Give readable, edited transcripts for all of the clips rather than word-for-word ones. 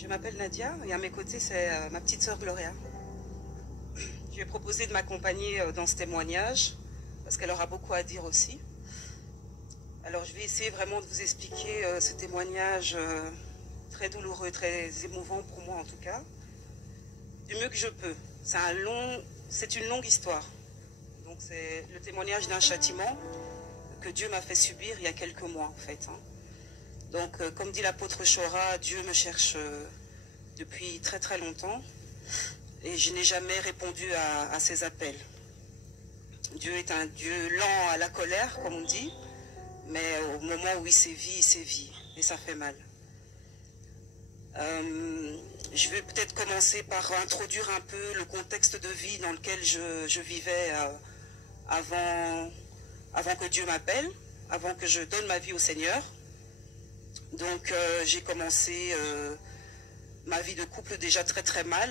Je m'appelle Nadia et à mes côtés, c'est ma petite sœur Gloria. Je lui ai proposé de m'accompagner dans ce témoignage parce qu'elle aura beaucoup à dire aussi. Alors je vais essayer vraiment de vous expliquer ce témoignage très douloureux, très émouvant pour moi en tout cas, du mieux que je peux. C'est une longue histoire. Donc c'est le témoignage d'un châtiment que Dieu m'a fait subir il y a quelques mois en fait. Donc comme dit l'apôtre Chora, Dieu me cherche depuis très très longtemps et je n'ai jamais répondu à ses appels. Dieu est un Dieu lent à la colère, comme on dit, mais au moment où il sévit, et ça fait mal. Je vais peut-être commencer par introduire un peu le contexte de vie dans lequel je vivais avant que Dieu m'appelle, avant que je donne ma vie au Seigneur. Donc j'ai commencé ma vie de couple déjà très très mal.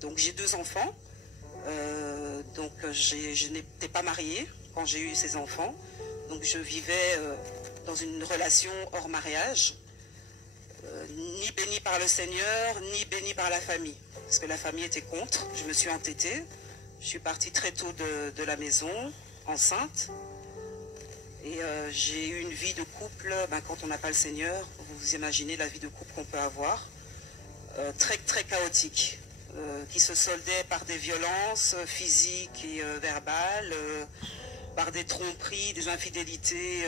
Donc j'ai 2 enfants. Donc je n'étais pas mariée quand j'ai eu ces enfants. Donc je vivais dans une relation hors mariage, ni bénie par le Seigneur, ni bénie par la famille. Parce que la famille était contre. Je me suis entêtée. Je suis partie très tôt de la maison, enceinte. Et j'ai eu une vie de couple, quand on n'a pas le Seigneur, vous imaginez la vie de couple qu'on peut avoir, très très chaotique, qui se soldait par des violences physiques et verbales, par des tromperies, des infidélités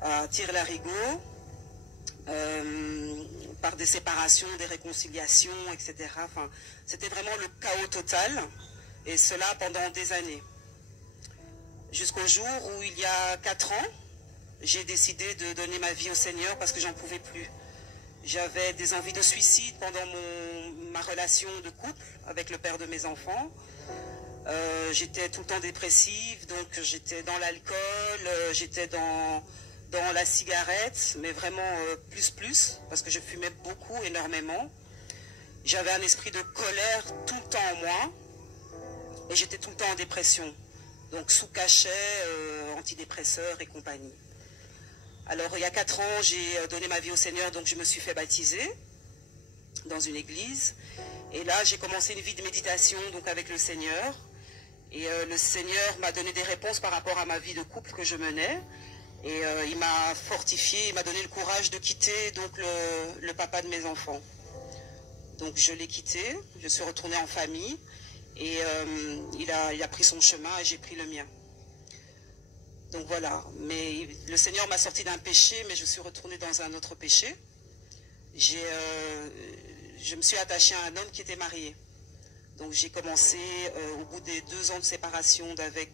à tire-larigot, par des séparations, des réconciliations, etc. Enfin, c'était vraiment le chaos total, et cela pendant des années. Jusqu'au jour où, il y a 4 ans, j'ai décidé de donner ma vie au Seigneur parce que j'en pouvais plus. J'avais des envies de suicide pendant ma relation de couple avec le père de mes enfants. J'étais tout le temps dépressive, donc j'étais dans l'alcool, j'étais dans la cigarette, mais vraiment plus, parce que je fumais beaucoup, énormément. J'avais un esprit de colère tout le temps en moi, et j'étais tout le temps en dépression. Donc sous cachet, antidépresseurs et compagnie. Alors il y a 4 ans, j'ai donné ma vie au Seigneur, donc je me suis fait baptiser dans une église. Et là, j'ai commencé une vie de méditation donc avec le Seigneur. Et le Seigneur m'a donné des réponses par rapport à ma vie de couple que je menais. Et il m'a fortifié, il m'a donné le courage de quitter donc le papa de mes enfants. Donc je l'ai quitté, je suis retournée en famille. Et il a pris son chemin et j'ai pris le mien. Donc voilà, mais le Seigneur m'a sorti d'un péché, mais je suis retournée dans un autre péché. Je me suis attachée à un homme qui était marié. Donc j'ai commencé, au bout des 2 ans de séparation avec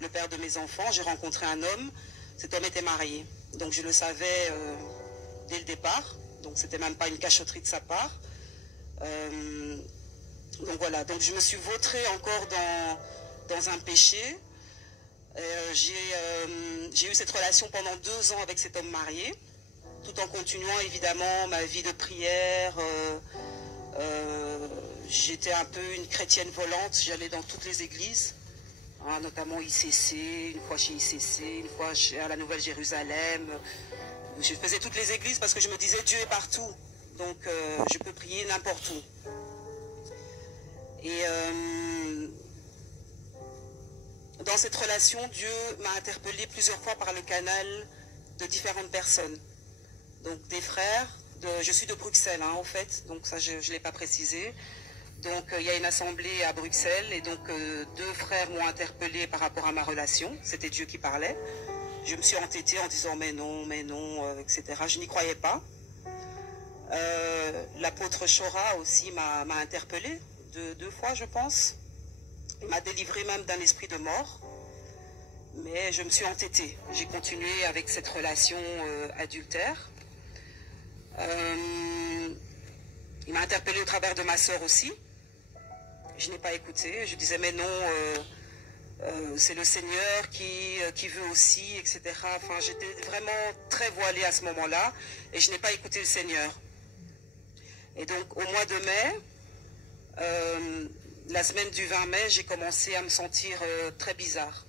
le père de mes enfants, j'ai rencontré un homme. Cet homme était marié. Donc je le savais dès le départ. Donc c'était même pas une cachotterie de sa part. Donc voilà, donc je me suis vautrée encore dans un péché. J'ai eu cette relation pendant 2 ans avec cet homme marié, tout en continuant évidemment ma vie de prière. J'étais un peu une chrétienne volante, j'allais dans toutes les églises, notamment ICC, une fois chez ICC, une fois à la Nouvelle Jérusalem. Je faisais toutes les églises parce que je me disais Dieu est partout, donc je peux prier n'importe où. Et dans cette relation, Dieu m'a interpellée plusieurs fois par le canal de différentes personnes. Donc des frères, je suis de Bruxelles en fait, donc ça je ne l'ai pas précisé. Donc il y a une assemblée à Bruxelles et donc 2 frères m'ont interpellée par rapport à ma relation. C'était Dieu qui parlait. Je me suis entêtée en disant mais non, etc. Je n'y croyais pas. L'apôtre Chora aussi m'a interpellée 2 fois je pense. Il m'a délivré même d'un esprit de mort. Mais je me suis entêtée. J'ai continué avec cette relation adultère. Il m'a interpellée au travers de ma sœur aussi. Je n'ai pas écouté. Je disais mais non, c'est le Seigneur qui veut aussi, etc. Enfin, j'étais vraiment très voilée à ce moment-là et je n'ai pas écouté le Seigneur. Et donc au mois de mai, la semaine du 20 mai, j'ai commencé à me sentir très bizarre.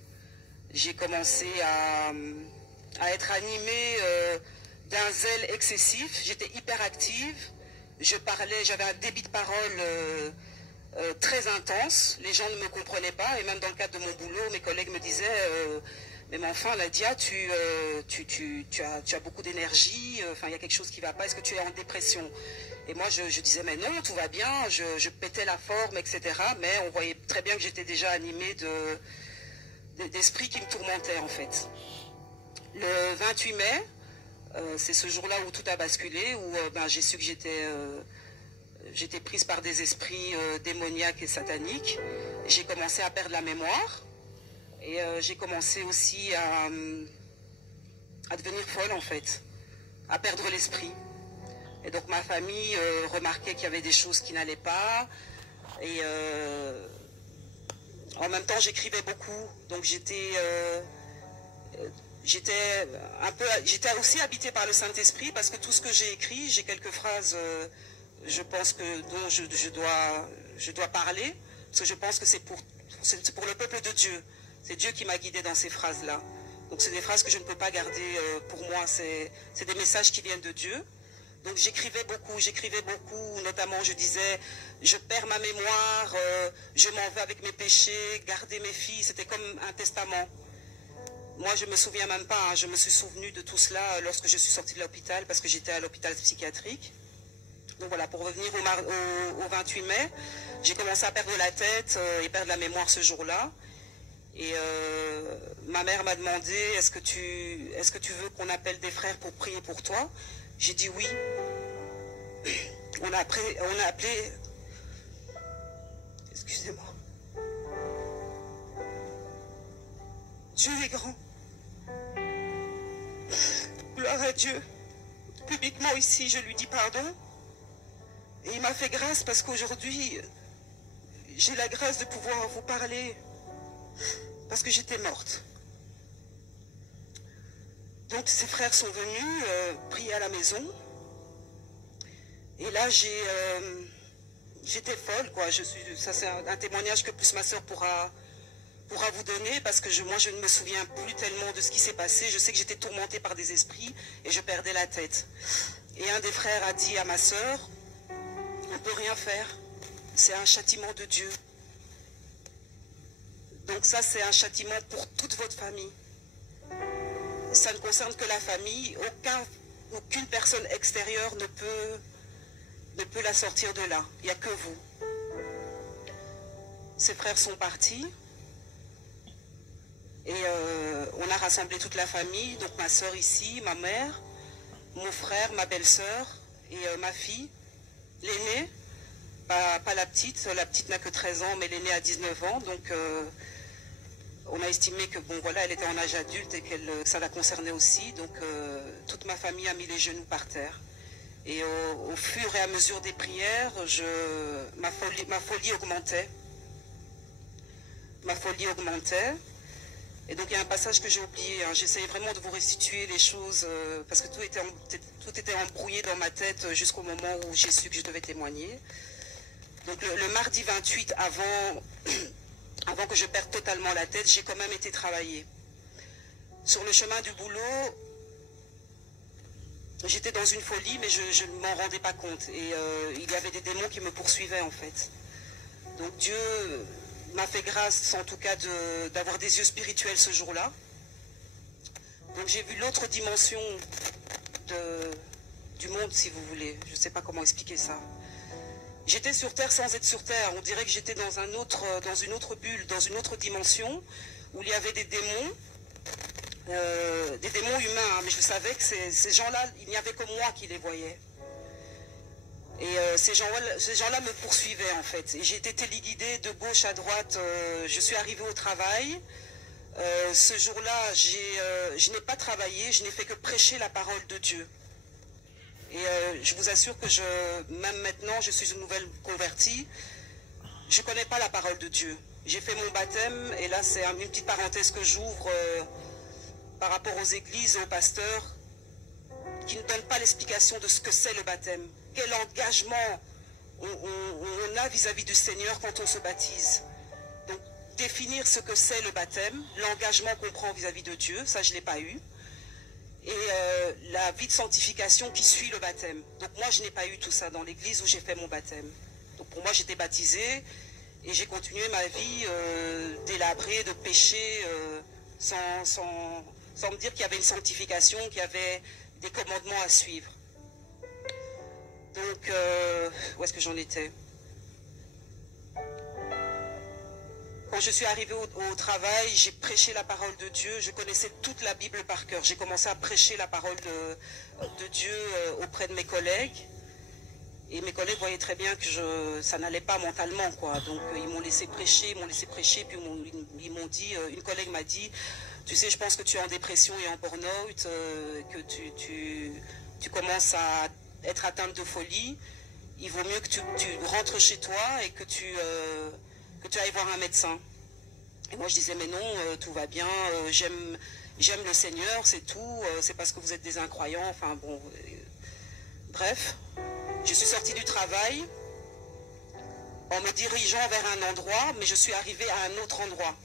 J'ai commencé à être animée d'un zèle excessif. J'étais hyper active. je parlais, j'avais un débit de parole très intense. Les gens ne me comprenaient pas, et même dans le cadre de mon boulot, mes collègues me disaient mais enfin, Ladia, tu as beaucoup d'énergie, enfin, il y a quelque chose qui ne va pas, est-ce que tu es en dépression? Et moi, je disais, mais non, tout va bien, je pétais la forme, etc. Mais on voyait très bien que j'étais déjà animée d'esprits qui me tourmentaient, en fait. Le 28 mai, c'est ce jour-là où tout a basculé, où j'ai su que j'étais prise par des esprits démoniaques et sataniques. J'ai commencé à perdre la mémoire. Et j'ai commencé aussi à devenir folle, en fait, à perdre l'esprit. Et donc ma famille remarquait qu'il y avait des choses qui n'allaient pas. Et en même temps, j'écrivais beaucoup. Donc j'étais aussi habitée par le Saint-Esprit, parce que tout ce que j'ai écrit, j'ai quelques phrases, je pense dont je dois parler, parce que je pense que c'est pour le peuple de Dieu. C'est Dieu qui m'a guidée dans ces phrases-là. Donc c'est des phrases que je ne peux pas garder pour moi. C'est des messages qui viennent de Dieu. Donc j'écrivais beaucoup, notamment je disais, je perds ma mémoire, je m'en vais avec mes péchés, garder mes filles, c'était comme un testament. Moi je ne me souviens même pas, hein, je me suis souvenue de tout cela lorsque je suis sortie de l'hôpital, parce que j'étais à l'hôpital psychiatrique. Donc voilà, pour revenir au 28 mai, j'ai commencé à perdre la tête et perdre la mémoire ce jour-là. Et ma mère m'a demandé, est-ce que tu veux qu'on appelle des frères pour prier pour toi? J'ai dit oui. On a appelé, excusez-moi. Dieu est grand. Gloire à Dieu. Publiquement ici, je lui dis pardon. Et il m'a fait grâce, parce qu'aujourd'hui, j'ai la grâce de pouvoir vous parler. Parce que j'étais morte. Donc ces frères sont venus prier à la maison. Et là j'étais folle, quoi. Ça c'est un témoignage que plus ma soeur pourra vous donner, parce que moi je ne me souviens plus tellement de ce qui s'est passé. Je sais que j'étais tourmentée par des esprits et je perdais la tête. Et un des frères a dit à ma soeur, on ne peut rien faire, c'est un châtiment de Dieu. Donc ça, c'est un châtiment pour toute votre famille. Ça ne concerne que la famille. Aucune personne extérieure ne peut la sortir de là. Il n'y a que vous. Ses frères sont partis. Et on a rassemblé toute la famille. Donc ma soeur ici, ma mère, mon frère, ma belle-sœur et ma fille, l'aînée. Pas la petite. La petite n'a que 13 ans, mais l'aînée a 19 ans. Donc on a estimé que bon voilà, elle était en âge adulte et que ça la concernait aussi. Donc toute ma famille a mis les genoux par terre. Et au fur et à mesure des prières, ma folie augmentait. Ma folie augmentait. Et donc il y a un passage que j'ai oublié. Hein. J'essayais vraiment de vous restituer les choses parce que tout était embrouillé dans ma tête jusqu'au moment où j'ai su que je devais témoigner. Donc le mardi 28, avant que je perde totalement la tête, j'ai quand même été travailler. Sur le chemin du boulot, j'étais dans une folie, mais je ne m'en rendais pas compte. Et il y avait des démons qui me poursuivaient, en fait. Donc Dieu m'a fait grâce, en tout cas, d'avoir des yeux spirituels ce jour-là. Donc j'ai vu l'autre dimension du monde, si vous voulez. Je ne sais pas comment expliquer ça. J'étais sur Terre sans être sur Terre. On dirait que j'étais dans une autre bulle, dans une autre dimension, où il y avait des démons humains. Hein, mais je savais que ces gens-là, il n'y avait que moi qui les voyais. Et ces gens-là me poursuivaient, en fait. Et j'ai été téléguidée de gauche à droite. Je suis arrivée au travail. Ce jour-là, je n'ai pas travaillé. Je n'ai fait que prêcher la parole de Dieu. Et je vous assure que même maintenant, je suis une nouvelle convertie. Je ne connais pas la parole de Dieu. J'ai fait mon baptême, et là, c'est une petite parenthèse que j'ouvre par rapport aux églises et aux pasteurs qui ne donnent pas l'explication de ce que c'est le baptême. Quel engagement on a vis-à-vis du Seigneur quand on se baptise. Donc, définir ce que c'est le baptême, l'engagement qu'on prend vis-à-vis de Dieu, ça, je ne l'ai pas eu. et la vie de sanctification qui suit le baptême. Donc moi, je n'ai pas eu tout ça dans l'église où j'ai fait mon baptême. Donc pour moi, j'étais baptisée et j'ai continué ma vie délabrée, de péché, sans me dire qu'il y avait une sanctification, qu'il y avait des commandements à suivre. Donc, où est-ce que j'en étais? Quand je suis arrivée au travail, j'ai prêché la parole de Dieu. Je connaissais toute la Bible par cœur. J'ai commencé à prêcher la parole de Dieu auprès de mes collègues. Et mes collègues voyaient très bien que ça n'allait pas mentalement, quoi. Donc, ils m'ont laissé prêcher, puis ils m'ont dit, une collègue m'a dit, tu sais, je pense que tu es en dépression et en burn-out, que tu commences à être atteinte de folie. Il vaut mieux que tu rentres chez toi et que tu ailles voir un médecin. Et moi je disais mais non, tout va bien, j'aime le Seigneur, c'est tout, c'est parce que vous êtes des incroyants, enfin bon, bref. Je suis sortie du travail en me dirigeant vers un endroit, mais je suis arrivée à un autre endroit.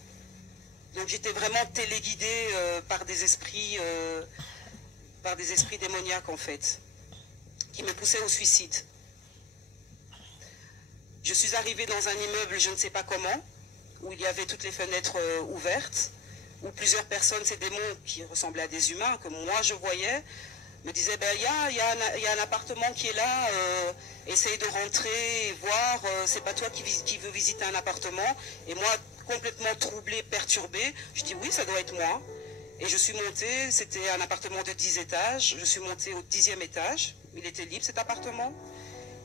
Donc j'étais vraiment téléguidée par des esprits démoniaques en fait, qui me poussaient au suicide. Je suis arrivée dans un immeuble, je ne sais pas comment, où il y avait toutes les fenêtres ouvertes, où plusieurs personnes, ces démons qui ressemblaient à des humains, que moi je voyais, me disaient, ben, il y a un appartement qui est là, essaye de rentrer et voir, c'est pas toi qui veux visiter un appartement. Et moi, complètement troublée, perturbée, je dis oui, ça doit être moi. Et je suis montée, c'était un appartement de 10 étages, je suis montée au 10e étage, il était libre cet appartement,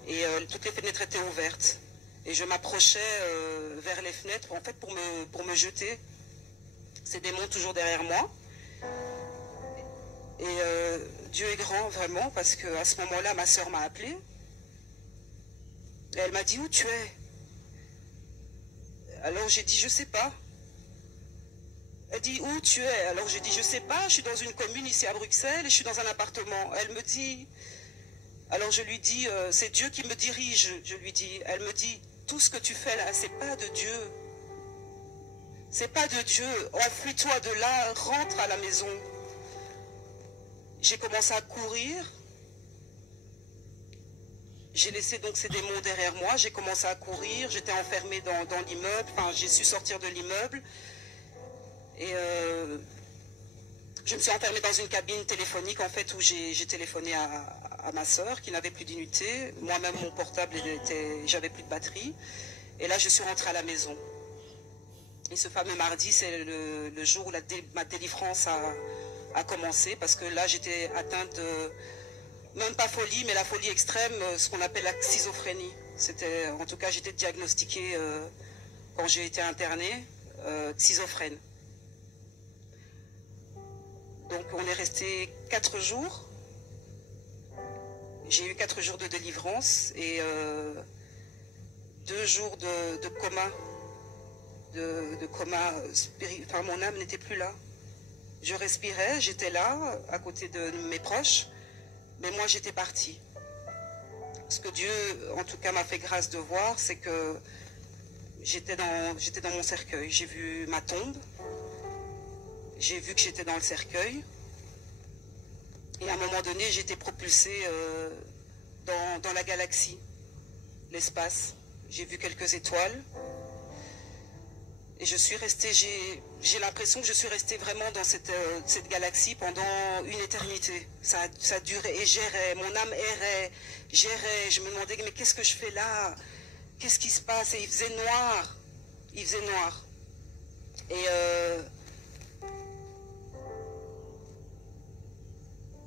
et toutes les fenêtres étaient ouvertes. Et je m'approchais vers les fenêtres, en fait, pour me jeter. Ces démons toujours derrière moi. Et Dieu est grand, vraiment, parce qu'à ce moment-là, ma sœur m'a appelée. Et elle m'a dit, où tu es? Alors j'ai dit, je sais pas. Elle dit, où tu es? Alors j'ai dit, je sais pas, je suis dans une commune ici à Bruxelles et je suis dans un appartement. Elle me dit, alors je lui dis, c'est Dieu qui me dirige, je lui dis. Elle me dit, tout ce que tu fais là, c'est pas de Dieu. C'est pas de Dieu. Enfuis-toi de là, rentre à la maison. J'ai commencé à courir. J'ai laissé donc ces démons derrière moi. J'ai commencé à courir. J'étais enfermée dans l'immeuble. Enfin, j'ai su sortir de l'immeuble. Et je me suis enfermée dans une cabine téléphonique, en fait, où j'ai téléphoné à ma sœur, qui n'avait plus d'unité. Moi-même, mon portable, j'avais plus de batterie. Et là, je suis rentrée à la maison. Et ce fameux mardi, c'est le jour où ma délivrance a commencé, parce que là, j'étais atteinte de, même pas folie, mais la folie extrême, ce qu'on appelle la schizophrénie. En tout cas, j'étais diagnostiquée, quand j'ai été internée, schizophrène. Donc on est resté 4 jours. J'ai eu 4 jours de délivrance et 2 jours de coma. De coma spirituel. Enfin, mon âme n'était plus là. Je respirais, j'étais là, à côté de mes proches, mais moi j'étais partie. Ce que Dieu, en tout cas, m'a fait grâce de voir, c'est que j'étais dans mon cercueil. J'ai vu ma tombe. J'ai vu que j'étais dans le cercueil. Et à un moment donné, j'ai été propulsée dans la galaxie, l'espace. J'ai vu quelques étoiles. Et je suis restée, j'ai l'impression que je suis restée vraiment dans cette galaxie pendant une éternité. Ça durait et j'errais, mon âme errait, j'errais. Je me demandais, mais qu'est-ce que je fais là? Qu'est-ce qui se passe? Et il faisait noir. Il faisait noir. Et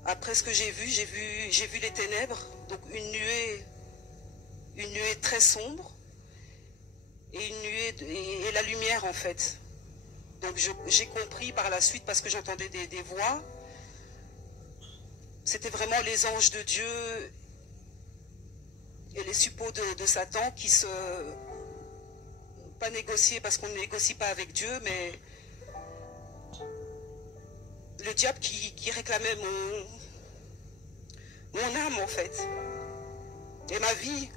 après ce que j'ai vu les ténèbres, donc une nuée très sombre, et une nuée et la lumière en fait. Donc j'ai compris par la suite, parce que j'entendais des voix, c'était vraiment les anges de Dieu et les suppôts de Satan qui se... pas négocier, parce qu'on ne négocie pas avec Dieu, mais le diable qui réclamait mon âme en fait, et ma vie.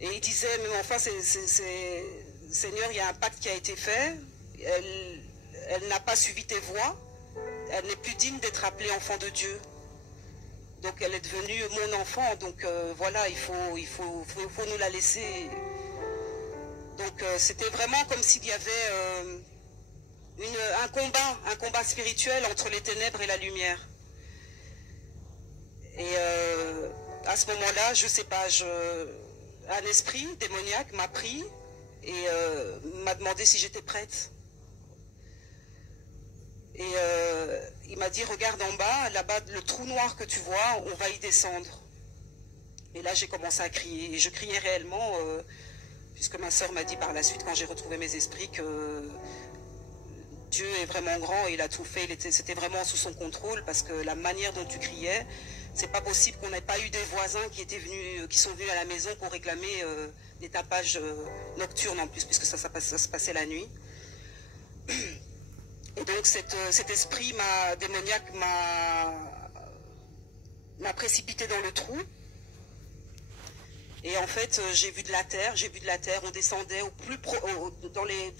Et il disait, mais enfin, Seigneur, il y a un pacte qui a été fait, elle n'a pas suivi tes voies, elle n'est plus digne d'être appelée enfant de Dieu. Donc elle est devenue mon enfant, donc voilà, il faut nous la laisser. Donc c'était vraiment comme s'il y avait un combat spirituel entre les ténèbres et la lumière. Et à ce moment-là, je sais pas, un esprit démoniaque m'a pris et m'a demandé si j'étais prête. Et il m'a dit, regarde en bas, là-bas, le trou noir que tu vois, on va y descendre. Et là, j'ai commencé à crier. Et je criais réellement, puisque ma sœur m'a dit par la suite, quand j'ai retrouvé mes esprits, que Dieu est vraiment grand et il a tout fait. C'était vraiment sous son contrôle, parce que la manière dont tu criais, c'est pas possible qu'on n'ait pas eu des voisins qui sont venus à la maison pour réclamer des tapages nocturnes en plus, puisque ça se passait la nuit. Et donc cet esprit démoniaque m'a précipité dans le trou. Et en fait, j'ai vu de la terre, on descendait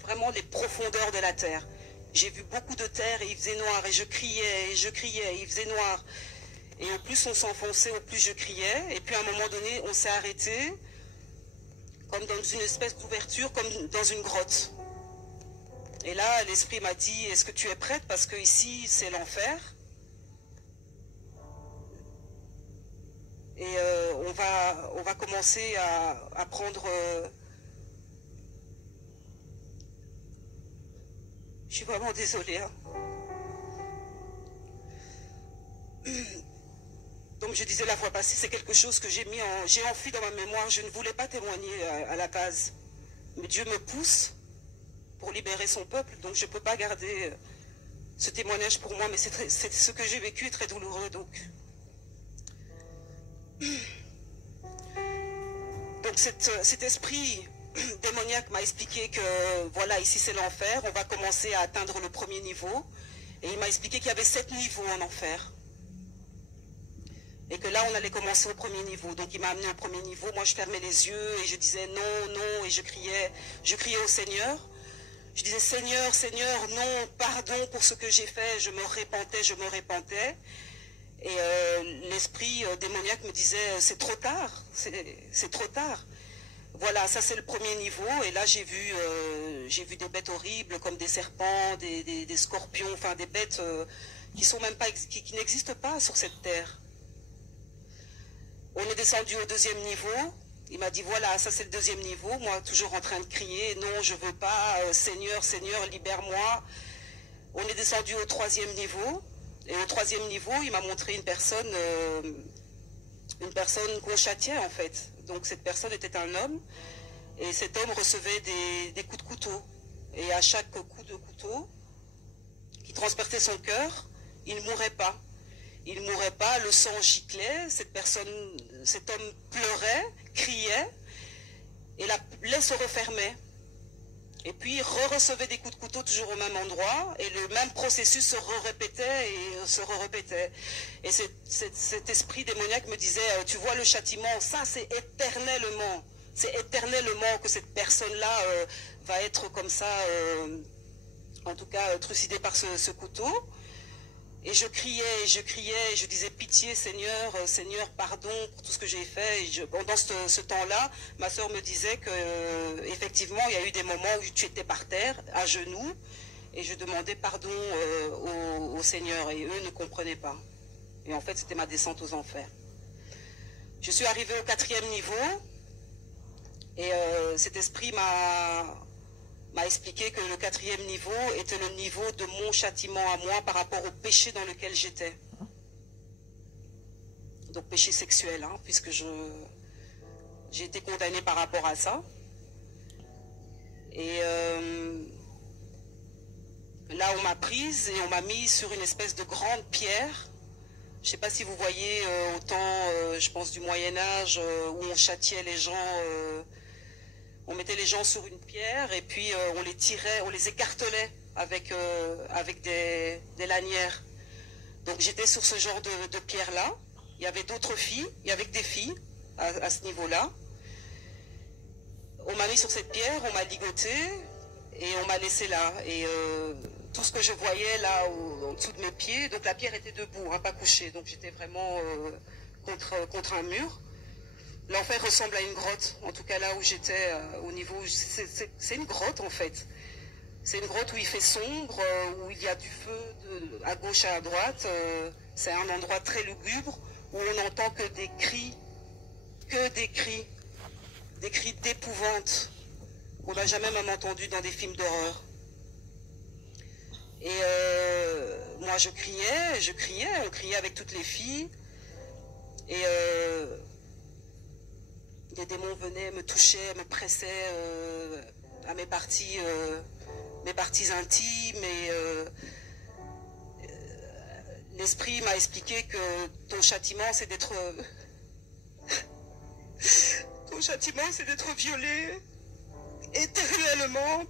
vraiment les profondeurs de la terre. J'ai vu beaucoup de terre et il faisait noir, et je criais, et il faisait noir. Et au plus on s'enfonçait, au plus je criais. Et puis à un moment donné, on s'est arrêté, comme dans une espèce d'ouverture, comme dans une grotte. Et là, l'esprit m'a dit, est-ce que tu es prête? Parce que ici, c'est l'enfer. Et on va commencer à prendre... Je suis vraiment désolée. Hein. Donc je disais la fois passée, c'est quelque chose que j'ai enfui dans ma mémoire. Je ne voulais pas témoigner à la base. Mais Dieu me pousse pour libérer son peuple, donc je ne peux pas garder ce témoignage pour moi, mais ce que j'ai vécu est très douloureux. Donc cet esprit démoniaque m'a expliqué que voilà, ici c'est l'enfer, on va commencer à atteindre le premier niveau, et il m'a expliqué qu'il y avait 7 niveaux en enfer. Et que là, on allait commencer au premier niveau. Donc il m'a amené au premier niveau, moi je fermais les yeux et je disais non, non, et je criais au Seigneur. Je disais, Seigneur, Seigneur, non, pardon pour ce que j'ai fait. Je me repentais. Et l'esprit démoniaque me disait, c'est trop tard, c'est trop tard. Voilà, ça c'est le premier niveau. Et là, j'ai vu des bêtes horribles comme des serpents, des scorpions, enfin des bêtes qui n'existent pas sur cette terre. On est descendu au deuxième niveau. Il m'a dit, voilà, ça c'est le deuxième niveau. Moi, toujours en train de crier, non, je veux pas, Seigneur, Seigneur, libère-moi. On est descendu au troisième niveau. Et au troisième niveau, il m'a montré une personne qu'on châtiait, en fait. Donc cette personne était un homme. Et cet homme recevait des coups de couteau. Et à chaque coup de couteau, qui transperçait son cœur, il ne mourait pas. Il ne mourait pas, le sang giclait, cet homme pleurait, criait, et la plaie se refermait. Et puis il recevait des coups de couteau toujours au même endroit, et le même processus se répétait et se répétait. Et cet esprit démoniaque me disait, tu vois le châtiment, ça c'est éternellement que cette personne-là va être comme ça, en tout cas trucidée par ce couteau. Et je criais, je disais pitié Seigneur, Seigneur pardon pour tout ce que j'ai fait. Et pendant ce temps-là, ma soeur me disait que effectivement il y a eu des moments où tu étais par terre, à genoux, et je demandais pardon au Seigneur, et eux ne comprenaient pas. Et en fait c'était ma descente aux enfers. Je suis arrivée au 4e niveau, et cet esprit m'a expliqué que le 4e niveau était le niveau de mon châtiment à moi par rapport au péché dans lequel j'étais. Donc péché sexuel, hein, puisque j'ai été condamnée par rapport à ça. Et là on m'a prise et on m'a mise sur une espèce de grande pierre. Je ne sais pas si vous voyez au temps, je pense du Moyen-Âge, où on châtiait les gens... on mettait les gens sur une pierre et puis on les tirait, on les écartelait avec des lanières. Donc j'étais sur ce genre de pierre-là. Il y avait d'autres filles, il y avait que des filles à ce niveau-là. On m'a mis sur cette pierre, on m'a ligoté et on m'a laissé là. Et tout ce que je voyais là en dessous de mes pieds. Donc la pierre était debout, hein, pas couchée. Donc j'étais vraiment contre un mur. L'enfer ressemble à une grotte, en tout cas là où j'étais, au niveau... C'est une grotte en fait. C'est une grotte où il fait sombre, où il y a du feu à gauche et à droite. C'est un endroit très lugubre, où on n'entend que des cris d'épouvante qu'on n'a jamais même entendu dans des films d'horreur. Et moi je criais, on criait avec toutes les filles. Et les démons venaient, me touchaient, me pressaient à mes parties intimes. Et l'esprit m'a expliqué que ton châtiment c'est d'être... ton châtiment c'est d'être violé éternellement.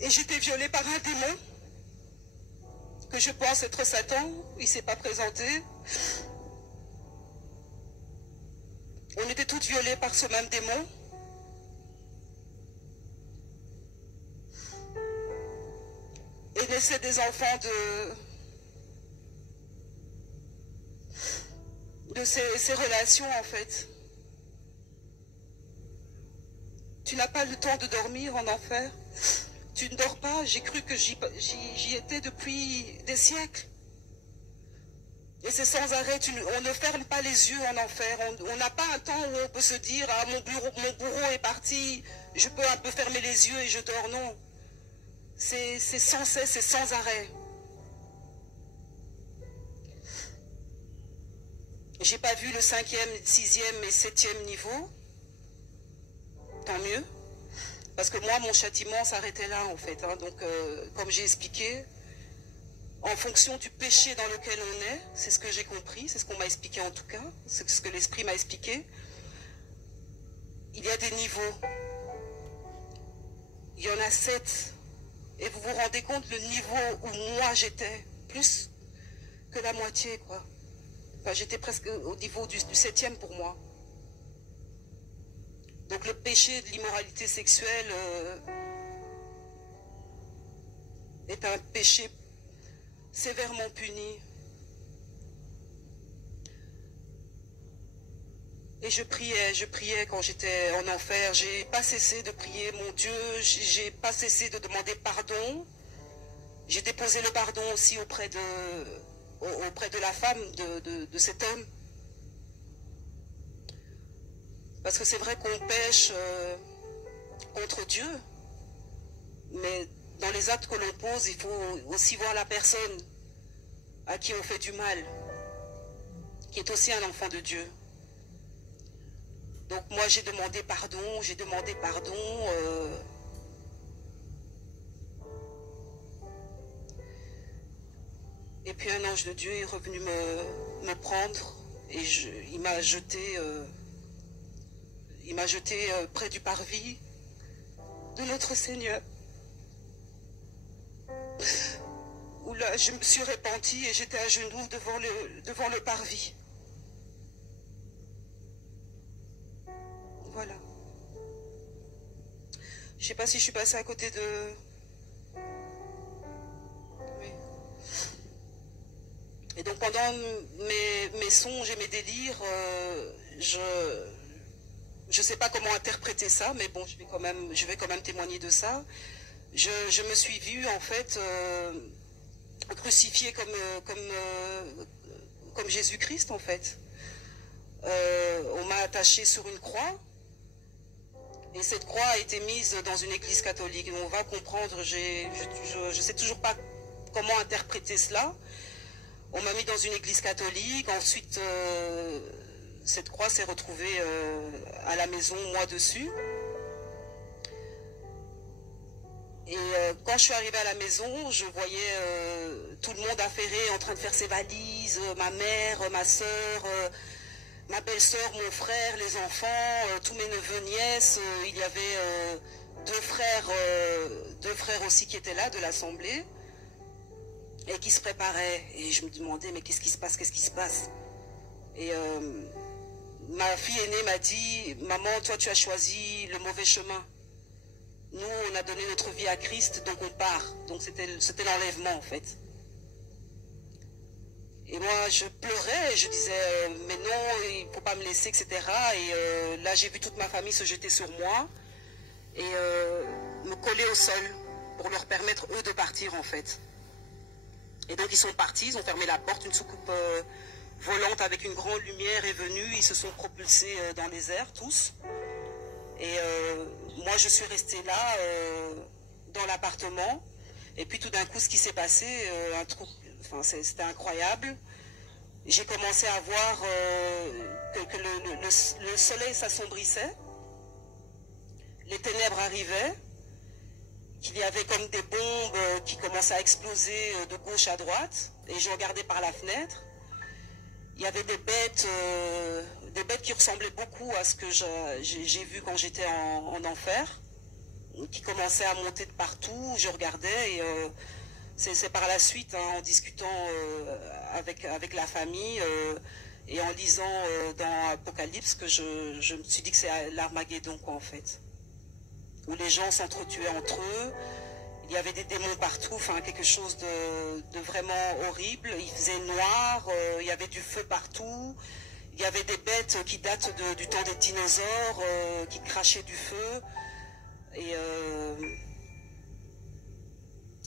Et j'étais violée par un démon, que je pense être Satan. Il ne s'est pas présenté. On était toutes violées par ce même démon. Et naissaient des enfants de ces relations en fait. Tu n'as pas le temps de dormir en enfer. Tu ne dors pas. J'ai cru que j'y étais depuis des siècles. Et c'est sans arrêt. On ne ferme pas les yeux en enfer. On n'a pas un temps où on peut se dire « Ah, mon bourreau est parti, je peux un peu fermer les yeux et je dors ». Non. C'est sans cesse, c'est sans arrêt. J'ai pas vu le 5e, 6e et 7e niveau. Tant mieux. Parce que moi, mon châtiment s'arrêtait là, en fait. Hein. Donc, comme j'ai expliqué, en fonction du péché dans lequel on est, c'est ce que j'ai compris, c'est ce qu'on m'a expliqué en tout cas, c'est ce que l'esprit m'a expliqué, il y a des niveaux. Il y en a 7. Et vous vous rendez compte le niveau où moi j'étais, plus que la moitié, quoi. Enfin, j'étais presque au niveau du 7e pour moi. Donc le péché de l'immoralité sexuelle est un péché sévèrement puni. Et je priais quand j'étais en enfer. J'ai pas cessé de prier mon Dieu, j'ai pas cessé de demander pardon. J'ai déposé le pardon aussi auprès de la femme de cet homme. Parce que c'est vrai qu'on pêche contre Dieu, mais dans les actes que l'on pose, il faut aussi voir la personne à qui on fait du mal, qui est aussi un enfant de Dieu. Donc moi j'ai demandé pardon, et puis un ange de Dieu est revenu me prendre et il m'a jeté près du parvis de notre Seigneur, où là je me suis repentie et j'étais à genoux devant le parvis. Voilà. Je ne sais pas si je suis passée à côté de... Oui. Et donc pendant mes songes et mes délires, je ne sais pas comment interpréter ça, mais bon, je vais quand même témoigner de ça. Je me suis vue en fait crucifiée comme Jésus-Christ en fait. On m'a attachée sur une croix. Et cette croix a été mise dans une église catholique. On va comprendre, je ne sais toujours pas comment interpréter cela. On m'a mis dans une église catholique. Ensuite, cette croix s'est retrouvée à la maison, moi dessus. Et quand je suis arrivée à la maison, je voyais tout le monde affairé en train de faire ses valises, ma mère, ma soeur... ma belle-sœur, mon frère, les enfants, tous mes neveux, nièces, il y avait deux frères aussi qui étaient là de l'assemblée et qui se préparaient. Et je me demandais, mais qu'est-ce qui se passe? Et ma fille aînée m'a dit, maman, toi tu as choisi le mauvais chemin. Nous, on a donné notre vie à Christ, donc on part. Donc c'était l'enlèvement en fait. Et moi, je pleurais, je disais, mais non, il ne faut pas me laisser, etc. Et là, j'ai vu toute ma famille se jeter sur moi et me coller au sol pour leur permettre, eux, de partir, en fait. Et donc, ils sont partis, ils ont fermé la porte, une soucoupe volante avec une grande lumière est venue, ils se sont propulsés dans les airs, tous. Et moi, je suis restée là, dans l'appartement. Et puis, tout d'un coup, ce qui s'est passé, c'était incroyable. J'ai commencé à voir que le soleil s'assombrissait, les ténèbres arrivaient, qu'il y avait comme des bombes qui commençaient à exploser de gauche à droite, et je regardais par la fenêtre. Il y avait des bêtes qui ressemblaient beaucoup à ce que j'ai vu quand j'étais en enfer, qui commençaient à monter de partout. Je regardais et c'est par la suite, hein, en discutant avec la famille et en lisant dans Apocalypse que je me suis dit que c'est l'Armageddon, quoi, en fait. Où les gens s'entretuaient entre eux, il y avait des démons partout, enfin quelque chose de vraiment horrible. Il faisait noir, il y avait du feu partout, il y avait des bêtes qui datent du temps des dinosaures, qui crachaient du feu.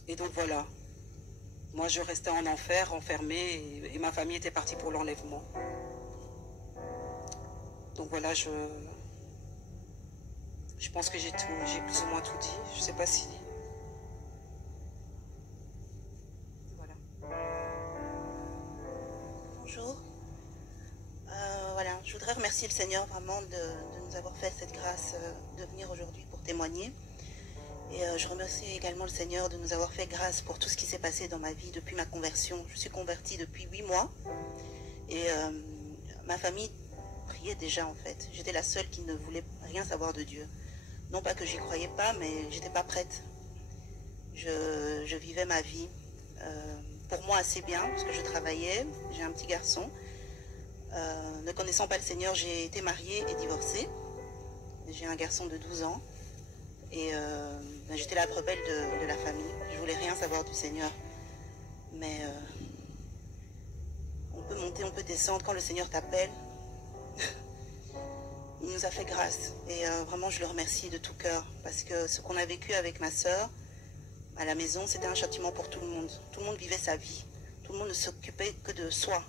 Et donc voilà. Moi, je restais en enfer, enfermée, et ma famille était partie pour l'enlèvement. Donc voilà, je pense que j'ai plus ou moins tout dit. Je ne sais pas si... Voilà. Bonjour. Voilà, je voudrais remercier le Seigneur vraiment de nous avoir fait cette grâce de venir aujourd'hui pour témoigner. Et je remercie également le Seigneur de nous avoir fait grâce pour tout ce qui s'est passé dans ma vie depuis ma conversion. Je suis convertie depuis 8 mois et ma famille priait déjà en fait. J'étais la seule qui ne voulait rien savoir de Dieu. Non pas que j'y croyais pas, mais j'étais pas prête. Je vivais ma vie pour moi assez bien parce que je travaillais, j'ai un petit garçon. Ne connaissant pas le Seigneur, j'ai été mariée et divorcée. J'ai un garçon de 12 ans. Et j'étais la rebelle de la famille. Je voulais rien savoir du Seigneur. Mais on peut monter, on peut descendre. Quand le Seigneur t'appelle, il nous a fait grâce. Et vraiment, je le remercie de tout cœur. Parce que ce qu'on a vécu avec ma sœur, à la maison, c'était un châtiment pour tout le monde. Tout le monde vivait sa vie. Tout le monde ne s'occupait que de soi.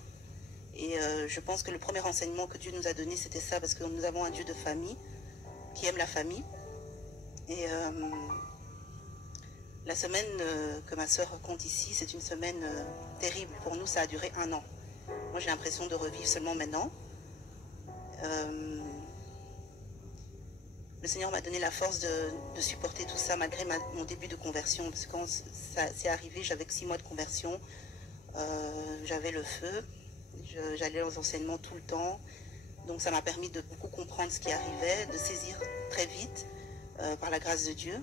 Et je pense que le premier enseignement que Dieu nous a donné, c'était ça. Parce que nous avons un Dieu de famille, qui aime la famille. Et la semaine que ma sœur raconte ici, c'est une semaine terrible. Pour nous, ça a duré 1 an. Moi, j'ai l'impression de revivre seulement maintenant. Le Seigneur m'a donné la force de supporter tout ça malgré mon début de conversion. Parce que quand ça s'est arrivé, j'avais que 6 mois de conversion. J'avais le feu. J'allais aux enseignements tout le temps. Donc ça m'a permis de beaucoup comprendre ce qui arrivait, de saisir très vite. Par la grâce de Dieu.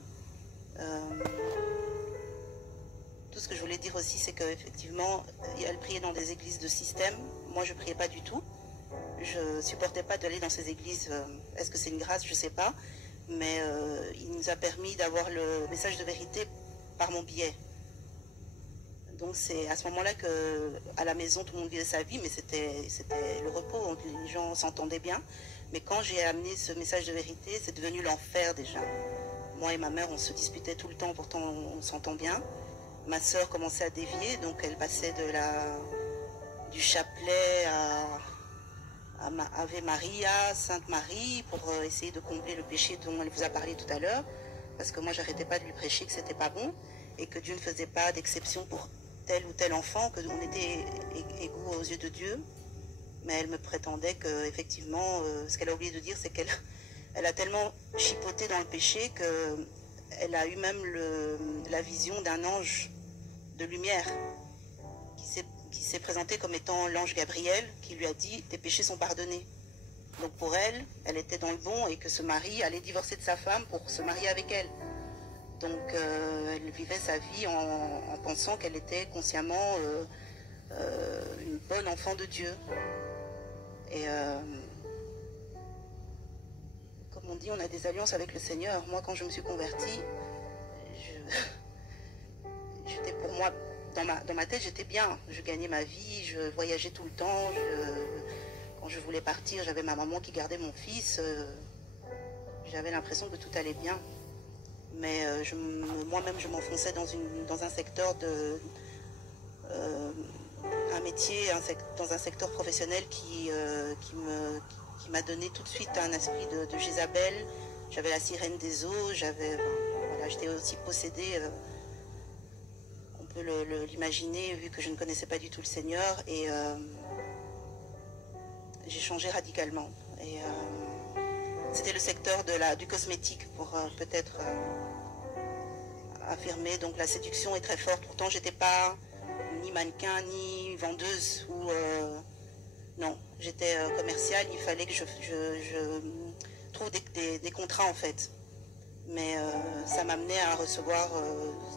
Tout ce que je voulais dire aussi, c'est qu'effectivement, elle priait dans des églises de système. Moi, je ne priais pas du tout. Je ne supportais pas d'aller dans ces églises. Est-ce que c'est une grâce? Je ne sais pas. Mais il nous a permis d'avoir le message de vérité par mon biais. Donc c'est à ce moment-là qu'à la maison, tout le monde vivait sa vie, mais c'était le repos, les gens s'entendaient bien. Mais quand j'ai amené ce message de vérité, c'est devenu l'enfer déjà. Moi et ma mère, on se disputait tout le temps, pourtant on s'entend bien. Ma sœur commençait à dévier, donc elle passait du chapelet à Ave Maria, Sainte Marie, pour essayer de combler le péché dont elle vous a parlé tout à l'heure. Parce que moi, j'arrêtais pas de lui prêcher que c'était pas bon et que Dieu ne faisait pas d'exception pour tel ou tel enfant, que on était égaux aux yeux de Dieu. Mais elle me prétendait que, effectivement, ce qu'elle a oublié de dire, c'est qu'elle a tellement chipoté dans le péché qu'elle a eu même la vision d'un ange de lumière qui s'est présenté comme étant l'ange Gabriel, qui lui a dit « tes péchés sont pardonnés ». Donc pour elle, elle était dans le bon et que ce mari allait divorcer de sa femme pour se marier avec elle. Donc elle vivait sa vie en pensant qu'elle était consciemment une bonne enfant de Dieu. Et on dit on a des alliances avec le Seigneur. Moi, quand je me suis convertie, j'étais pour moi, dans ma tête, j'étais bien. Je gagnais ma vie, je voyageais tout le temps. Quand je voulais partir, j'avais ma maman qui gardait mon fils. J'avais l'impression que tout allait bien. Mais moi-même, je m'enfonçais dans un secteur un métier, dans un secteur professionnel qui m'a donné tout de suite un esprit de Jézabel. J'avais la sirène des eaux, voilà, j'étais aussi possédée, on peut l'imaginer vu que je ne connaissais pas du tout le Seigneur, et j'ai changé radicalement. Et c'était le secteur du cosmétique, pour peut-être affirmer. Donc la séduction est très forte. Pourtant, j'étais pas ni mannequin, ni vendeuse, non, j'étais commerciale. Il fallait que je trouve des contrats, en fait. Mais ça m'amenait à recevoir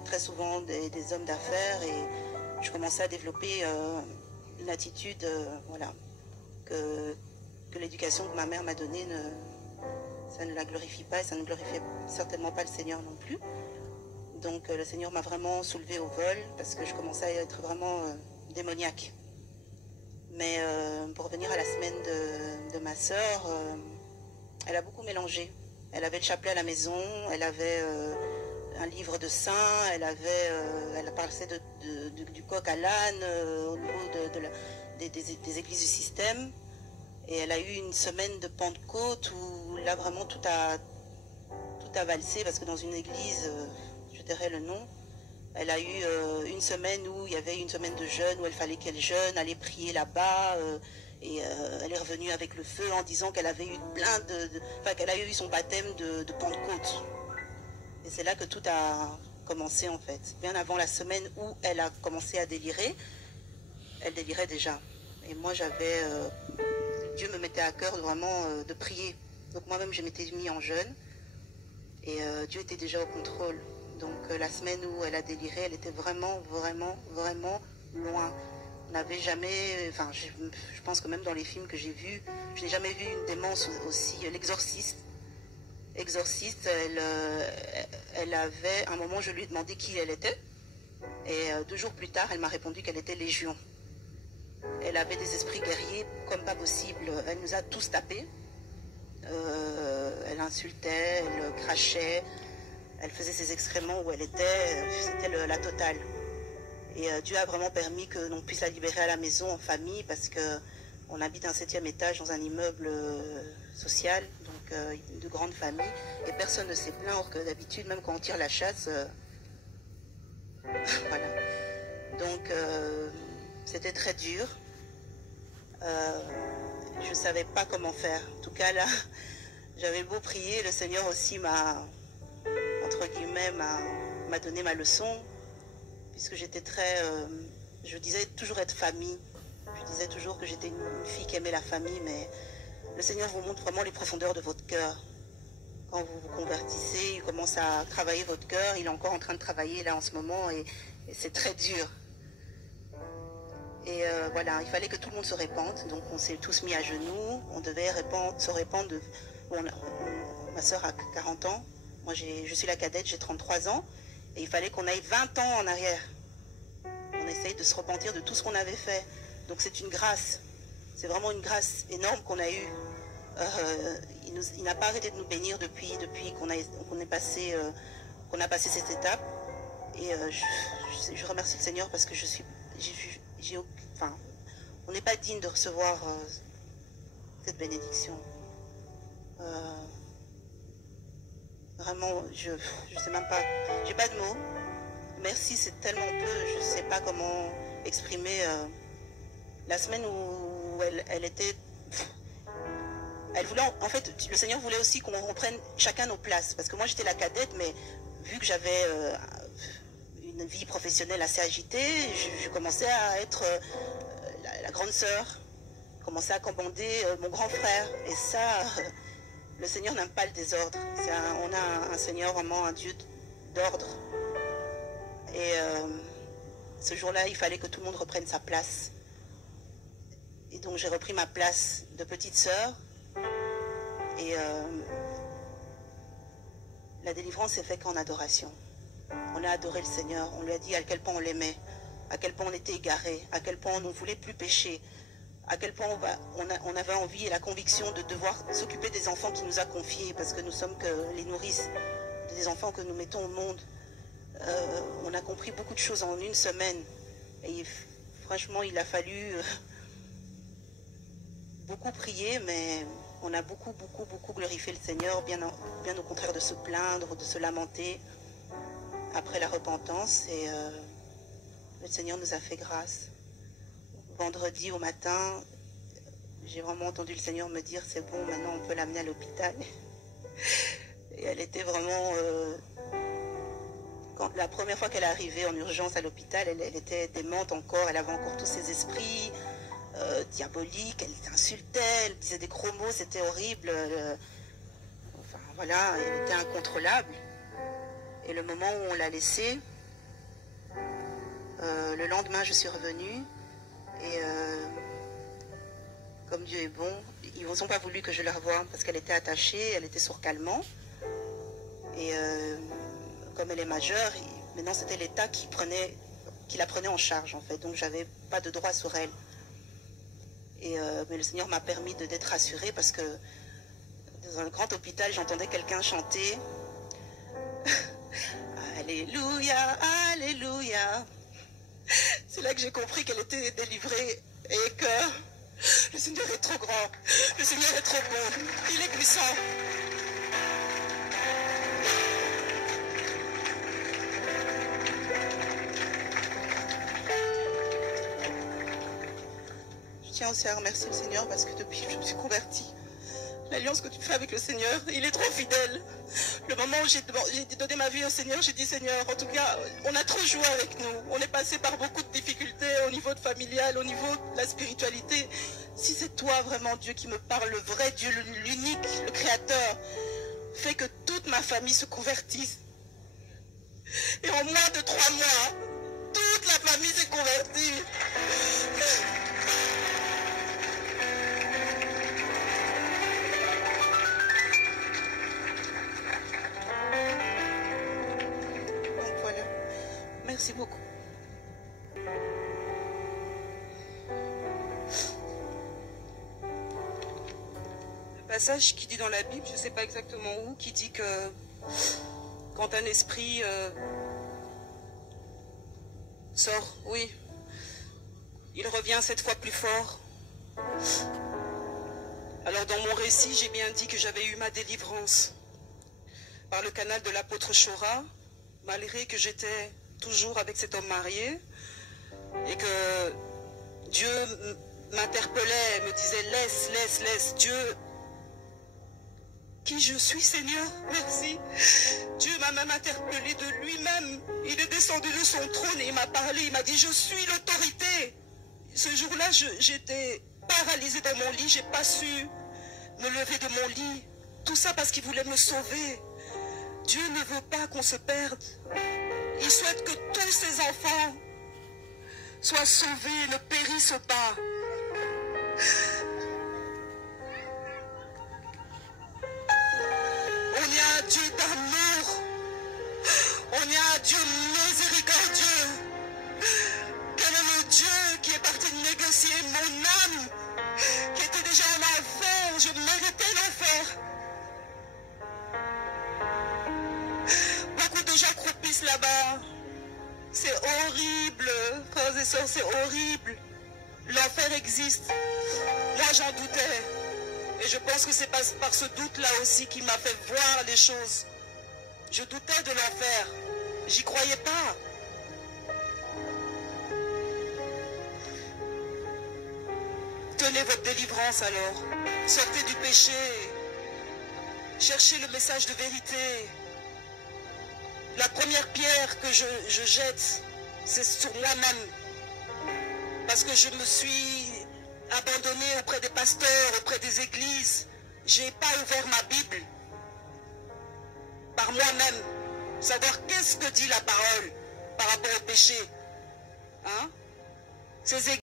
très souvent des hommes d'affaires, et je commençais à développer une attitude, voilà, que l'éducation que ma mère m'a donnée, ça ne la glorifie pas, et ça ne glorifiait certainement pas le Seigneur non plus. Donc le Seigneur m'a vraiment soulevée au vol, parce que je commençais à être vraiment démoniaque. Mais pour revenir à la semaine de ma sœur, elle a beaucoup mélangé. Elle avait le chapelet à la maison, elle avait un livre de saints, elle parlait du coq à l'âne au niveau des églises du système. Et elle a eu une semaine de Pentecôte où là vraiment tout a valsé, parce que dans une église, je dirais le nom, elle a eu une semaine où il y avait une semaine de jeûne, où il fallait qu'elle jeûne, aller prier là-bas, et elle est revenue avec le feu en disant qu'elle avait eu qu'elle a eu son baptême de Pentecôte. Et c'est là que tout a commencé, en fait. Bien avant la semaine où elle a commencé à délirer, elle délirait déjà. Et moi, Dieu me mettait à cœur vraiment de prier. Donc moi-même, je m'étais mis en jeûne, et Dieu était déjà au contrôle. Donc la semaine où elle a déliré, elle était vraiment, vraiment, vraiment loin. On n'avait jamais, enfin je pense que même dans les films que j'ai vus, je n'ai jamais vu une démence aussi. L'exorciste, elle avait, un moment je lui ai demandé qui elle était, et 2 jours plus tard, elle m'a répondu qu'elle était Légion. Elle avait des esprits guerriers comme pas possible. Elle nous a tous tapés. Elle insultait, elle crachait, elle faisait ses excréments où elle était. C'était la totale. Et Dieu a vraiment permis que l'on puisse la libérer à la maison, en famille, parce qu'on habite un 7e étage dans un immeuble social, donc de grande famille, et personne ne s'est plaint, or que d'habitude, même quand on tire la chasse, voilà. Donc c'était très dur. Je ne savais pas comment faire. En tout cas, là, j'avais beau prier, le Seigneur aussi entre guillemets, m'a donné ma leçon, puisque j'étais je disais toujours être famille. Je disais toujours que j'étais une fille qui aimait la famille, mais le Seigneur vous montre vraiment les profondeurs de votre cœur. Quand vous vous convertissez, il commence à travailler votre cœur. Il est encore en train de travailler là en ce moment, et c'est très dur. Et voilà, il fallait que tout le monde se répande. Donc on s'est tous mis à genoux. On devait se répandre. Ma soeur a 40 ans. Moi, je suis la cadette, j'ai 33 ans. Et il fallait qu'on aille 20 ans en arrière. On essaye de se repentir de tout ce qu'on avait fait. Donc c'est une grâce. C'est vraiment une grâce énorme qu'on a eue. Il n'a pas arrêté de nous bénir depuis qu'on a passé cette étape. Et je remercie le Seigneur, parce que on n'est pas digne de recevoir cette bénédiction. Vraiment, je sais même pas, j'ai pas de mots. Merci, c'est tellement peu, je sais pas comment exprimer. La semaine où elle était, elle voulait, en fait, le Seigneur voulait aussi qu'on reprenne chacun nos places, parce que moi j'étais la cadette, mais vu que j'avais une vie professionnelle assez agitée, je commençais à être la grande sœur, commençais à commander mon grand frère, et ça, le Seigneur n'aime pas le désordre. On a un Seigneur, vraiment un Dieu d'ordre. Et ce jour-là, il fallait que tout le monde reprenne sa place. Et donc j'ai repris ma place de petite sœur. Et La délivrance s'est faite qu'en adoration. On a adoré le Seigneur, on lui a dit à quel point on l'aimait, à quel point on était égaré, à quel point on ne voulait plus pécher, à quel point on avait envie et la conviction de devoir s'occuper des enfants qu'il nous a confiés, parce que nous sommes que les nourrices des enfants que nous mettons au monde. On a compris beaucoup de choses en une semaine. Et franchement, il a fallu beaucoup prier, mais on a beaucoup glorifié le Seigneur, bien au contraire de se plaindre, de se lamenter après la repentance. Et le Seigneur nous a fait grâce. Vendredi au matin, j'ai vraiment entendu le Seigneur me dire c'est bon, maintenant on peut l'amener à l'hôpital. Et elle était vraiment... la première fois qu'elle est arrivée en urgence à l'hôpital, elle était démente encore, elle avait encore tous ses esprits diaboliques, elle insultait, elle disait des gros mots, c'était horrible. Enfin voilà, elle était incontrôlable. Et le moment où on l'a laissée, le lendemain je suis revenue et comme Dieu est bon, ils n'ont pas voulu que je la revoie parce qu'elle était attachée, elle était sur calmant. Et comme elle est majeure, maintenant c'était l'État qui la prenait en charge en fait, donc j'avais pas de droit sur elle. Et mais le Seigneur m'a permis d'être rassurée parce que dans un grand hôpital, j'entendais quelqu'un chanter Alléluia, Alléluia. C'est là que j'ai compris qu'elle était délivrée et que le Seigneur est trop grand, le Seigneur est trop bon, il est puissant. Je tiens aussi à remercier le Seigneur parce que depuis que je me suis convertie, l'alliance que tu fais avec le Seigneur, il est trop fidèle. Le moment où j'ai donné ma vie au Seigneur, j'ai dit Seigneur, en tout cas, on a trop joué avec nous. On est passé par beaucoup de difficultés au niveau de familial, au niveau de la spiritualité. Si c'est toi vraiment Dieu qui me parle, le vrai Dieu, l'unique, le Créateur, fais que toute ma famille se convertisse. Et en moins de 3 mois, toute la famille s'est convertie. Merci beaucoup. Un passage qui dit dans la Bible, je ne sais pas exactement où, qui dit que quand un esprit sort, oui, il revient 7 fois plus fort. Alors dans mon récit, j'ai bien dit que j'avais eu ma délivrance par le canal de l'apôtre Chora, malgré que j'étais toujours avec cet homme marié et que Dieu m'interpellait, me disait laisse Dieu, qui je suis Seigneur, merci. Dieu m'a même interpellé de lui-même, il est descendu de son trône et il m'a parlé, il m'a dit je suis l'autorité. Ce jour-là j'étais paralysée dans mon lit, j'ai pas su me lever de mon lit, tout ça parce qu'il voulait me sauver. Dieu ne veut pas qu'on se perde. Il souhaite que tous ses enfants soient sauvés, ne périssent pas. On est un Dieu d'amour. On est un Dieu miséricordieux. Quel est le Dieu qui est parti négocier mon âme, qui était déjà en enfer, je méritais l'enfer. Beaucoup de gens croupissent là-bas. C'est horrible, frères et sœurs, c'est horrible. L'enfer existe. Moi, j'en doutais. Et je pense que c'est par ce doute-là aussi qui m'a fait voir les choses. Je doutais de l'enfer. J'y croyais pas. Tenez votre délivrance alors. Sortez du péché. Cherchez le message de vérité. La première pierre que je jette, c'est sur moi-même. Parce que je me suis abandonnée auprès des pasteurs, auprès des églises. Je n'ai pas ouvert ma Bible par moi-même. Savoir qu'est-ce que dit la parole par rapport au péché. Hein? Ces